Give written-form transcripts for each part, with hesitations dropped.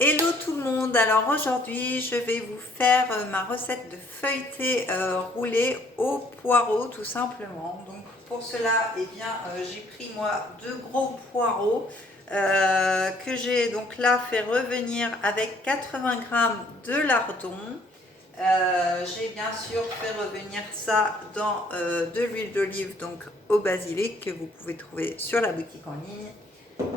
Hello tout le monde, alors aujourd'hui je vais vous faire ma recette de feuilleté roulé au poireau tout simplement. Donc pour cela, eh bien, j'ai pris moi 2 gros poireaux que j'ai donc là fait revenir avec 80 grammes de lardon. J'ai bien sûr fait revenir ça dans de l'huile d'olive donc au basilic que vous pouvez trouver sur la boutique en ligne.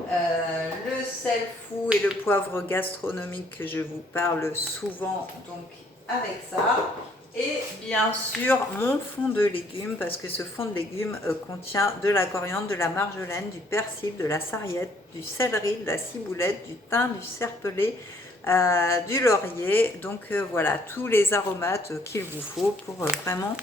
Le sel fou et le poivre gastronomique que je vous parle souvent donc avec ça, et bien sûr mon fond de légumes parce que ce fond de légumes contient de la coriandre, de la marjolaine, du persil, de la sarriette, du céleri, de la ciboulette, du thym, du serpelet, du laurier. Donc voilà tous les aromates qu'il vous faut pour vraiment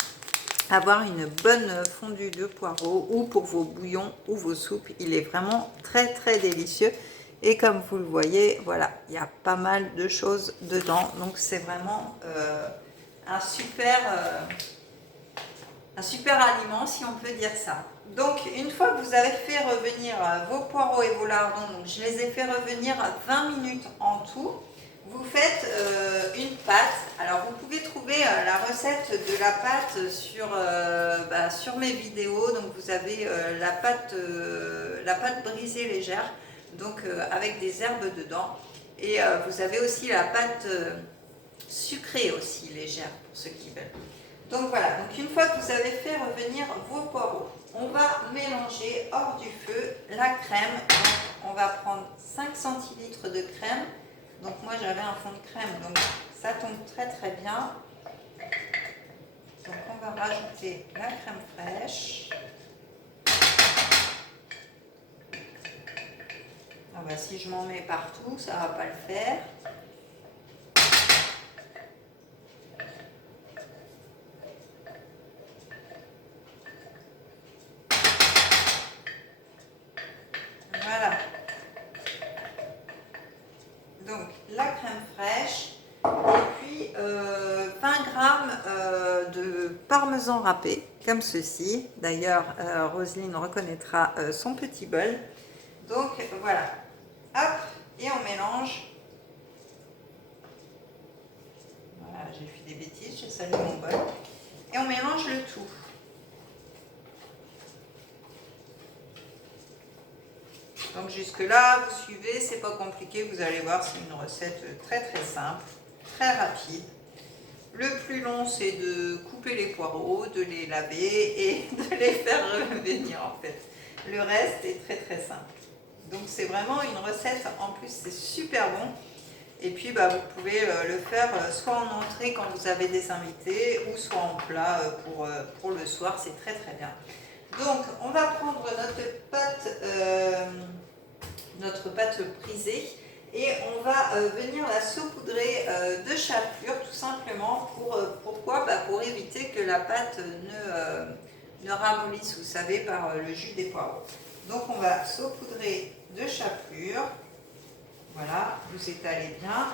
avoir une bonne fondue de poireaux, ou pour vos bouillons ou vos soupes. Il est vraiment très très délicieux, et comme vous le voyez, voilà, il y a pas mal de choses dedans, donc c'est vraiment un super aliment, si on peut dire ça. Donc une fois que vous avez fait revenir vos poireaux et vos lardons, donc je les ai fait revenir 20 minutes en tout, vous faites une pâte. Alors vous pouvez trouver la recette de la pâte sur mes vidéos. Donc vous avez la pâte brisée légère, donc avec des herbes dedans, et vous avez aussi la pâte sucrée aussi légère pour ceux qui veulent. Donc voilà, donc une fois que vous avez fait revenir vos poireaux, on va mélanger hors du feu la crème. Donc on va prendre 5 centilitres de crème. Donc moi j'avais un fond de crème, donc ça tombe très très bien. Donc on va rajouter la crème fraîche. Ah bah, si je m'en mets partout, ça ne va pas le faire. Voilà. Donc la crème fraîche, et puis 20 grammes de parmesan râpé, comme ceci. D'ailleurs, Roselyne reconnaîtra son petit bol. Donc voilà, hop, et on mélange. Voilà, j'ai fait des bêtises, j'ai salé mon bol. Et on mélange le tout. Donc jusque là, vous suivez, c'est pas compliqué, vous allez voir, c'est une recette très très simple, très rapide. Le plus long, c'est de couper les poireaux, de les laver et de les faire revenir en fait. Le reste est très très simple. Donc c'est vraiment une recette, en plus c'est super bon. Et puis bah, vous pouvez le faire soit en entrée quand vous avez des invités, ou soit en plat pour le soir, c'est très très bien. Donc on va prendre notre pâte brisée, et on va venir la saupoudrer de chapelure tout simplement. Pourquoi pour éviter que la pâte ne ramollisse, vous savez, par le jus des poireaux. Donc on va saupoudrer de chapelure. Voilà, vous étalez bien.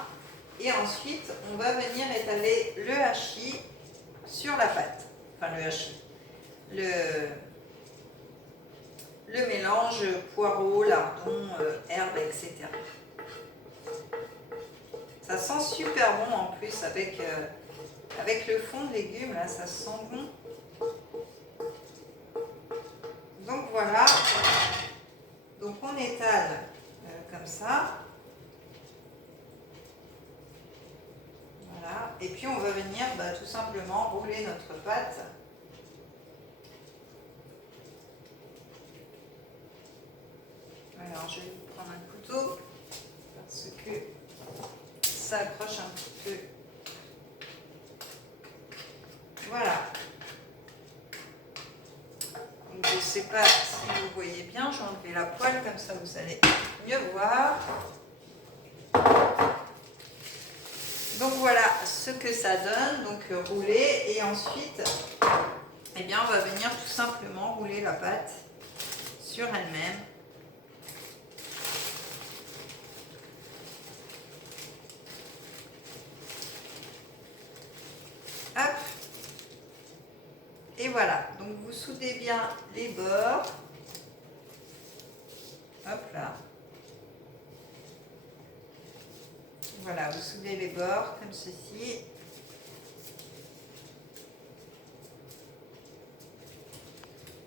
Et ensuite, on va venir étaler le hachis sur la pâte. Enfin, le hachis. Le mélange poireaux, lardons, herbes, etc. Ça sent super bon en plus avec le fond de légumes, là, ça sent bon. Donc voilà, donc on étale comme ça. Voilà, et puis on va venir tout simplement rouler notre pâte. Alors je vais vous prendre un couteau parce que ça accroche un petit peu. Voilà. Donc, je ne sais pas si vous voyez bien, je vais enlever la poêle, comme ça vous allez mieux voir. Donc voilà ce que ça donne, donc rouler, et ensuite eh bien, on va venir tout simplement rouler la pâte sur elle-même. Hop. Et voilà, donc vous soudez bien les bords. Hop là. Voilà, vous soulevez les bords comme ceci.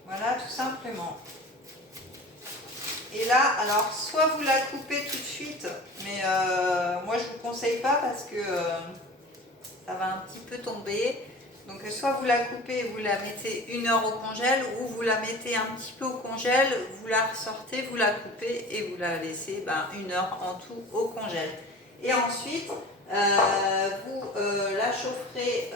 Voilà, tout simplement. Et là, alors, soit vous la coupez tout de suite, mais moi je ne vous conseille pas parce que ça va un petit peu tomber. Donc, soit vous la coupez, vous la mettez 1 heure au congèle, ou vous la mettez un petit peu au congèle, vous la ressortez, vous la coupez et vous la laissez 1 heure en tout au congèle. Et ensuite, vous la chaufferez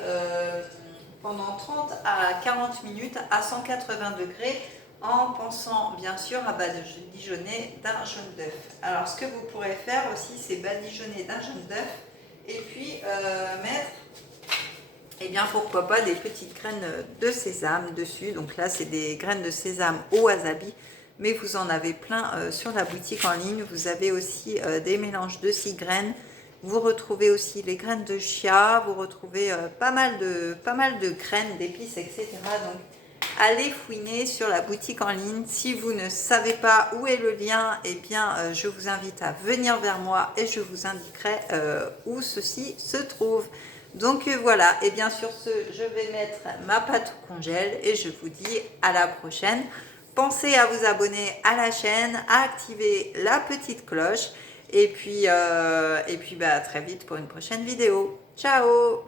pendant 30 à 40 minutes à 180 degrés en pensant bien sûr à badigeonner d'un jaune d'œuf. Alors ce que vous pourrez faire aussi, c'est badigeonner d'un jaune d'œuf et puis mettre, et bien pourquoi pas, des petites graines de sésame dessus. Donc là c'est des graines de sésame au wasabi, mais vous en avez plein sur la boutique en ligne. Vous avez aussi des mélanges de 6 graines. Vous retrouvez aussi les graines de chia, vous retrouvez pas mal de graines, d'épices, etc. Donc allez fouiner sur la boutique en ligne. Si vous ne savez pas où est le lien, eh bien je vous invite à venir vers moi et je vous indiquerai où ceci se trouve. Donc voilà, et bien sur ce, je vais mettre ma pâte au congèle et je vous dis à la prochaine. Pensez à vous abonner à la chaîne, à activer la petite cloche et puis à très vite pour une prochaine vidéo. Ciao!